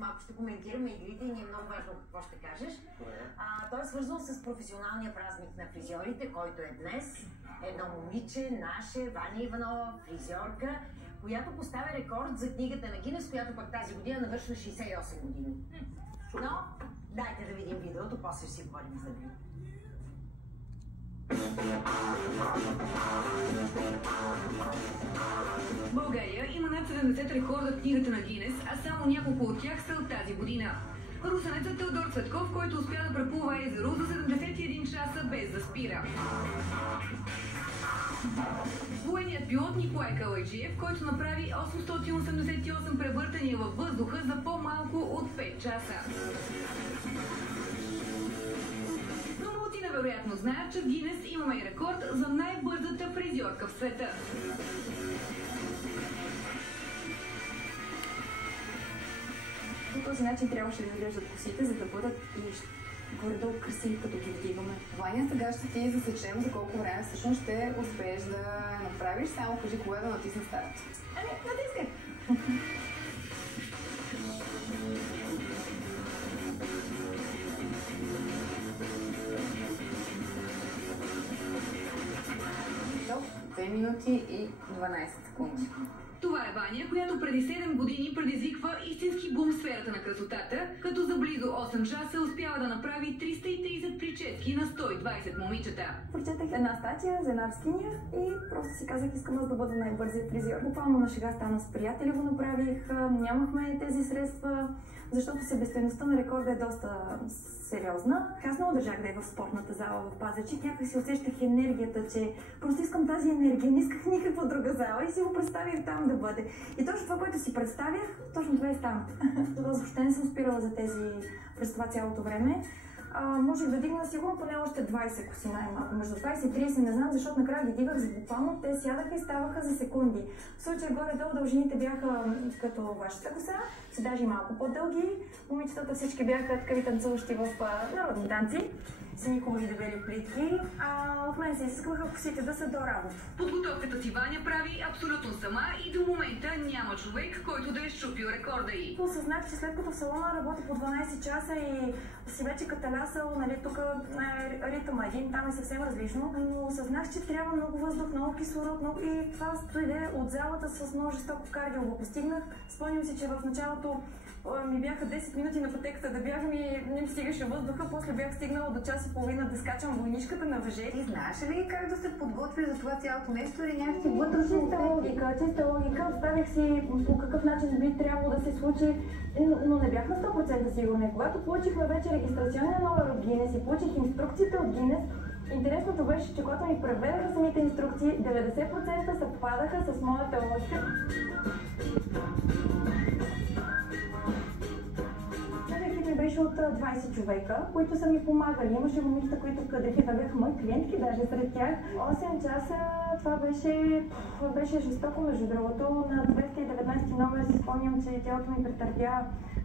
малко ще коментираме игрите и ни е много важно какво ще кажеш. Той е свързан с професионалния празник на фризьорите, който е днес. Едно момиче, наше, Ваня Иванова, фризьорка, която поставя рекорд за книгата на Гинес, която пък тази година навършва 68 години. Но, дайте да видим видеото, после ще си говорим за него. България има над 70 рекорда в книгата на Гинес, а само няколко от тях са от тази година. Русенецът Теодор Цветков, който успя да преплува езеро за 71 часа без да спира. Военният пилот Николай Калайджиев, който направи 888 превъртания във въздуха за по-малко от 5 часа. Но мнозина вероятно знаят, че в Гинес имаме и рекорд за най-бързата фризьорка в света. По този начин трябваше да изглеждат косите, за да бъдат и горе-долу красиви, като ги вдигаме. Ваня, сега ще ти засечем за колко време всъщност ще успееш да направиш. Само кажи кога да натисна старт. Ами, натискай! Стоп, 2 минути и 12 секунди. Това е Ваня, която преди 7 години предизвиква истински бум в сферата на красотата, като за близо 8 часа успява да направи 330 прически на 120 момичета. Прочетах една статия за една авскиня и просто си казах, искам аз да бъда най-бързият фризьор. Буквално на шега стана с приятели го направих, нямахме тези средства, защото себестойността на рекорда е доста сериозна. Аз много държах да е в спортната зала в Пазарджик. Някак си усещах енергията, че просто искам тази енергия, не исках никаква друга зала и си го представих там да бъде. И точно това, което си представях, точно това и стана. Аз въобще не съм спирала за тези през това цялото време. Можех да дигна сигурно поне още 20 коси най-малко, между 20 и 30, не знам, защото накрая ги дигах за буквално, те сядаха и ставаха за секунди. В случая горе-долу дължините бяха като вашата коса, са даже малко по-дълги. Момичетата всички бяха такави танцуващи в народни танци, сини хубави дебели плитки, от мен се изискваха косите да са до работа. Подготовката си Ваня прави абсолютно сама и до момента няма човек, който да е счупил рекорда й. Осъзнах, че след като в салона работи по 12 часа и си вече каталясал, нали, тук ритъма един, там е съвсем различно, но осъзнах, че трябва много въздух, много кислород, много... и това дойде от залата с много жестоко кардио го постигнах. Спомням си, че в началото ми бяха 10 минути на пътеката да бягам и не ми стигаше въздуха, после бях стигнала до час и половина да скачам войнишката на въже. Ти знаеш ли как да се подготвиш за това цялото нещо или някакси вътрешна логика, чиста логика, оставих си по какъв начин би трябвало да се случи, но не бях на 100% сигурна. Когато получихме вече регистрационния номер от Гинес и получих инструкциите от Гинес, интересното беше, че когато ми преведаха самите инструкции, 90% съвпадаха с моята логика. Беше от 20 човека, които са ми помагали. Имаше момичета, които където бяха мои клиентки, даже сред тях. 8 часа, това беше жестоко, между другото. На 219 номер си спомням, че тялото ми претърпя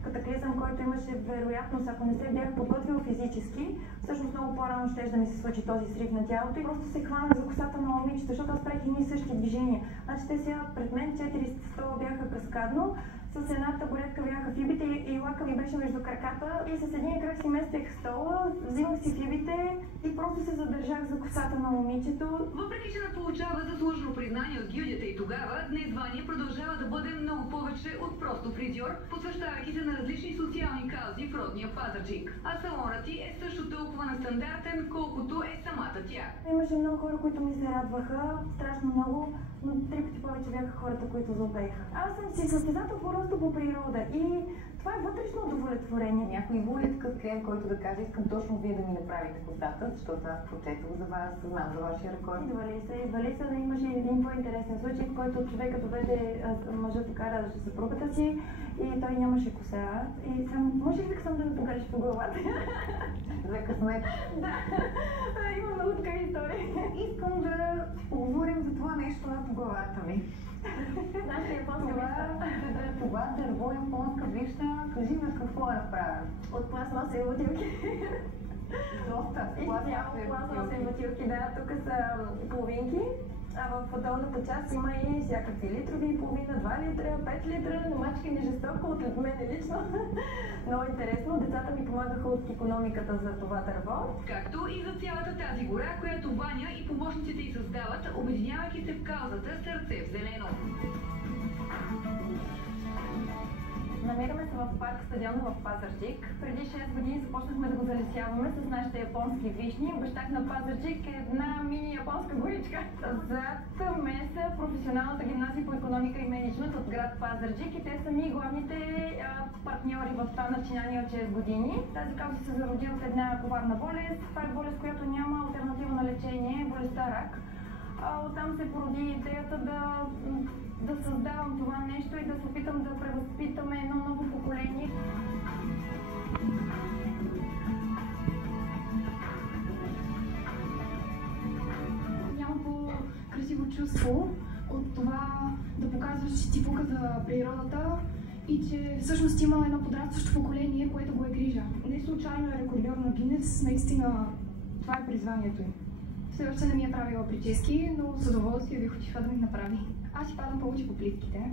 катаклизъм, който имаше вероятност, ако не се бях подготвил физически, всъщност много по-рано ще да ми се случи този срив на тялото и просто се хванах за косата на момичета, защото аз правих едни и същи движения. Значи те сега пред мен 4 стола бяха каскадно, с едната болетка бяха фибите и лака ми беше между краката и с един крак си местех стола, взимах си фибите и просто се задържах за косата на момичето. Въпреки че не получава заслужено признание от гилдията и тогава, днес Ваня продължава да бъде много повече от просто фризьор, посвещавайки се на различни социални каузи в родния Пазарджик. А салонът ти е също толкова нестандартен, колкото е самата тя. Имаше много хора, които ми се радваха, страшно много, но 3 пъти повече бяха хората, които заобеха. Аз съм си състезател просто по природа и това е вътрешно удовлетворение. Някой има ли такъв клиент, който да каже, искам точно вие да ми направите косата, защото аз прочетох за вас, знам за вашия рекорд. Идва ли се да имаше един по-интересен случай, в който човека доведе мъжът и кара съпругата си и той нямаше коса. И само, може ли да ме покажеш по главата? За късмет. Да, има много такива истории. Искам да поговорим за това нещо над главата ми. Нашата японска вишна. Това дърво японска вишна, кажи ми какво е направено? От пластмаса и бутилки. Доста пластмаса и бутилки, да. Тук са половинки. А в долната част има и всякакви литрови, половина, 2 литра, 5 литра, намачкани жестоко от мен лично. Много интересно. Децата ми помагаха от икономиката за това дърво. Както и за цялата тази гора, която Ваня и помощниците й създават, обединявайки се в каузата Сърце в зелено. Намираме се в парк стадиона в Пазарджик. Преди 6 години започнахме да го залесяваме с нашите японски вишни. Обещах на Пазарджик една мини японска горичка. Зад мен са професионалната гимназия по икономика и мениджмънт от град Пазарджик и те са ми главните партньори в това начинание от 6 години. Тази кауза се зароди от една коварна болест. Това е болест, която няма алтернатива на лечение, болестта рак. Оттам се породи идеята да създавам това нещо и да се опитам да превъзпитаме едно ново поколение. Няма по-красиво чувство от това да показваш, че ти пука за природата и че всъщност има едно подрастващо поколение, което го е грижа. Не случайно е рекордьор на Гинес, наистина това е призванието им. Все още не ми е правила прически, но с удоволствие бих отишла да ми направи. Аз си падам повече по плитките.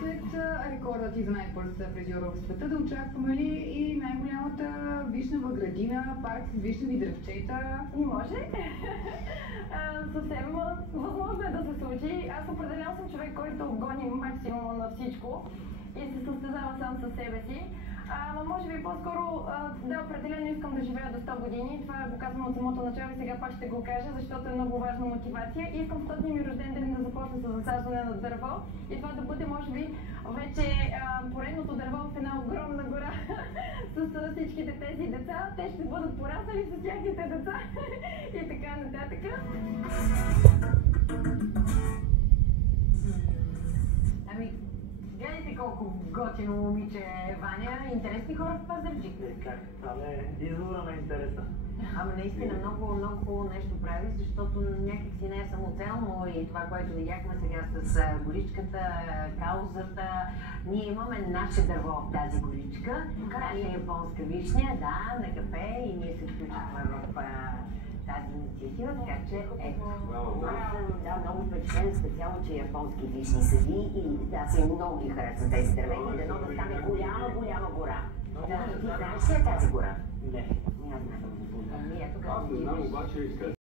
След рекордът и за най-бърз фризьора в света, да очакваме ли и най-голямата вишнева градина, парк с вишневи дръвчета? Не може. Съвсем възможно е да се случи. Аз определено съм човек, който гони максимума на всичко и се състезава сам със себе си. Може би по-скоро да, определено искам да живея до 100 години. Това го казвам от самото начало и сега пак ще го кажа, защото е много важна мотивация. И искам в 100 ми рожден ден да започна с засаждане на дърво и това да бъде, може би, вече поредното дърво в една огромна гора с всичките тези деца. Те ще бъдат пораснали с тяхните деца и така нататък. Гледайте колко готино момиче е Ваня. Интересни хора в Пазарджик. Как? Това е извора на интереса. Ама наистина много хубаво нещо прави, защото някак си не е самоцелно и това, което видяхме сега с горичката, каузата. Ние имаме наше дърво в тази горичка, наша японска вишня, да, на кафе и ние се включихме в тази инициатива, така че ето. Да, много впечатлен, специално, че японски вишни седи и аз много ги харесвам тези дървени и дано да стане голяма гора. Да, ти знаеш ли тази гора? Не. Аз не знам. Аз не знам, обаче